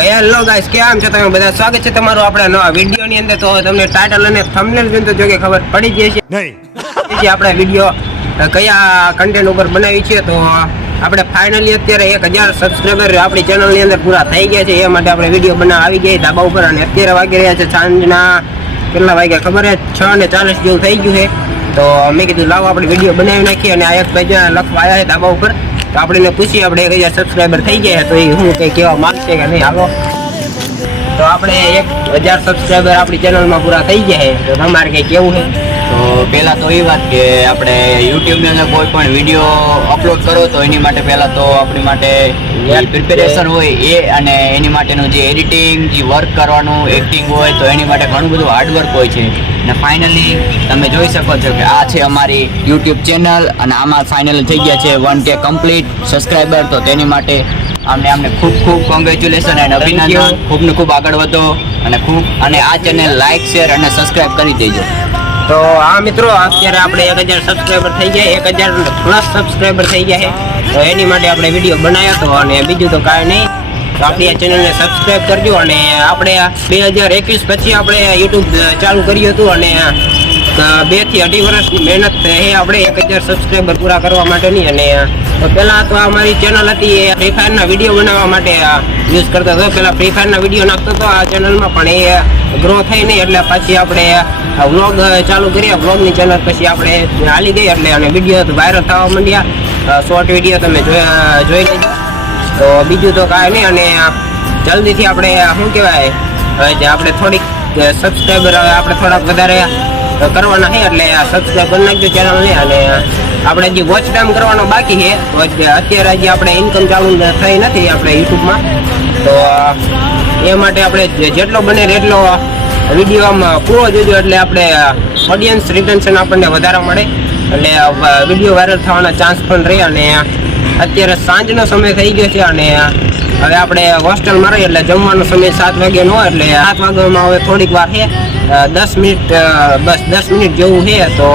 Hello guys, કેમ છો તમે બધા? સ્વાગત છે તમારું આપણા નવા વિડિયો ની અંદર. તો તમને ટાઇટલ અને થંબનેલ જોઈને તો જોકે ખબર પડી ગઈ છે નહીં કે આપણે વિડિયો કયા કન્ટેન્ટ ઉપર બનાવી છે. તો આપણે ફાઇનલી અત્યારે 1000 સબસ્ક્રાઇબર આપણી ચેનલ ની અંદર પૂરા થઈ ગયા છે. એ માટે આપણે વિડિયો બનાવવા આવી ગયા ધાબા ઉપર. અને અત્યારે વાગી રહ્યા છે સાંજના કેટલા વાગ્યા ખબર છે? 6:40 જેવું થઈ ગયું છે. તો મેં કીધું લાવો આપણે વિડિયો બનાવી નાખીએ. અને આ એક ભાઈ લખવા આવ્યા છે ધાબા ઉપર, તો આપણે પૂછીએ આપણે 1000 સબસ્ક્રાઇબર થઈ ગયા તો એ હું કંઈ કહેવા માંગશે કે નહીં. હાલો, તો આપણે 1000 સબસ્ક્રાઇબર આપણી ચેનલમાં પૂરા થઈ ગયા છે. તો તમારે કંઈ કેવું છે? તો પહેલા તો એ વાત કે આપણે યુટ્યુબની અંદર કોઈ પણ વિડીયો અપલોડ કરો તો એની માટે પહેલાં તો આપણી માટે પ્રિપેરેશન હોય એ, અને એની માટેનું જે એડિટિંગ, જે વર્ક કરવાનું, એક્ટિંગ હોય તો એની માટે ઘણું બધું હાર્ડવર્ક હોય છે. અને ફાઇનલી તમે જોઈ શકો છો કે આ છે અમારી યુટ્યુબ ચેનલ, અને આમાં ફાઇનલી થઈ ગયા છે 1K કમ્પ્લીટ સબસ્ક્રાઈબર. તો તેની માટે અમને ખૂબ ખૂબ કોંગ્રેચ્યુલેશન અને અભિનંદન. ખૂબને ખૂબ આગળ વધો અને આ ચેનલ લાઇક, શેર અને સબસ્ક્રાઈબ કરી દેજો. તો હા મિત્રો, અત્યારે આપણે 1000 સબસ્ક્રાઇબર થઈ ગયા, 1000 પ્લસ સબસ્ક્રાઇબર થઈ ગયા છે. તો એની માટે આપણે વિડીયો બનાવ્યો હતો. અને બીજું તો કાંઈ નહીં, તો આપણી આ ચેનલને સબસ્ક્રાઇબ કરજો. અને આપણે 2021 પછી આપણે યુટ્યુબ ચાલુ કર્યું હતું, અને 2 થી 2.5 વર્ષની મહેનત છે આપણે 1000 સબસ્ક્રાઇબર પૂરા કરવા માટેની. અને તો પહેલાં તો અમારી ચેનલ હતી એ ફ્રી ફાયરના વિડીયો બનાવવા માટે યુઝ કરતો હતો. પહેલાં ફ્રી ફાયરના વિડીયો નાખતો હતો આ ચેનલમાં, પણ એ ગ્રો થઈ નહીં. એટલે પછી આપણે વ્લોગ ચાલુ કર્યા. વ્લોગની ચેનલ પછી આપણે હાલી ગઈ એટલે, અને વિડીયો વાયરલ થવા માંડ્યા. શોર્ટ વિડીયો તમે જોઈ લેજો. તો બીજું તો કાંઈ નહીં. અને જલ્દીથી આપણે શું કહેવાય, આપણે થોડીક સબસ્ક્રાઈબર આપણે થોડાક વધારે કરવાના છે. એટલે સબસ્ક્રાઈબ કરી નાખજો ચેનલને. અને આપણે જે વોચ ટાઈમ કરવાનો બાકી છે, અત્યારે હજી આપણે ઇન્કમ ચાલુ થઈ નથી આપણે યુટ્યુબમાં. તો એ માટે આપણે જેટલો બને એટલો વિડીયો આમ પૂરો જોજો, એટલે આપણે ઓડિયન્સ રિટેન્શન આપણને વધારે મળે, એટલે વિડીયો વાયરલ થવાના ચાન્સ પણ રહે. અને અત્યારે સાંજનો સમય થઈ ગયો છે, અને હવે આપણે હોસ્ટેલમાં રહીએ એટલે જમવાનો સમય 7 વાગ્યાનો હોય, એટલે 7 વાગ્યામાં હવે થોડીક વાર છે, 10 મિનિટ, બસ 10 મિનિટ જેવું છે. તો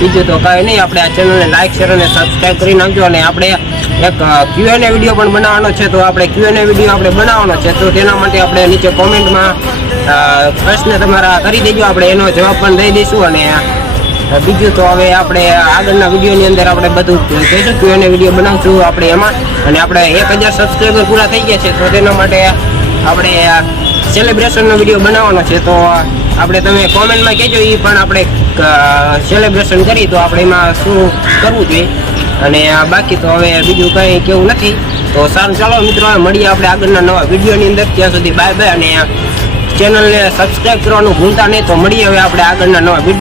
બીજું તો કાંઈ નહીં, આપણે આ ચેનલને લાઇક, શેર અને સબસ્ક્રાઈબ કરી નાખજો. અને આપણે એક Q&A વિડીયો પણ બનાવવાનો છે. તો આપણે Q&A વિડીયો આપણે બનાવવાનો છે, તો તેના માટે આપણે નીચે કોમેન્ટમાં પ્રશ્ન તમારા કરી દેજો, આપણે એનો જવાબ પણ દઈ દઈશું. અને બીજું તો હવે આપણે આગળના વિડીયોની અંદર આપણે બધું કહીશું, Q&A વિડીયો બનાવશું આપણે એમાં. અને આપણે 1000 સબસ્ક્રાઈબર પૂરા થઈ ગયા છે, તો તેના માટે આપણે સેલિબ્રેશનનો વિડીયો બનાવવાનો છે. તો આપણે તમે કોમેન્ટમાં કહેજો, એ પણ આપણે સેલિબ્રેશન કરી તો આપણે એમાં શું કરવું જોઈએ. અને બાકી તો હવે બીજું કંઈ કેવું નથી. તો સારું, ચાલો મિત્રો, મળીએ આપણે આગળના નવા વિડીયોની અંદર. ત્યાં સુધી બાય બાય. અને ચેનલને સબસ્ક્રાઈબ કરવાનું ભૂલતા નહીં. તો મળીએ હવે આપણે આગળના નવા વિડીયો.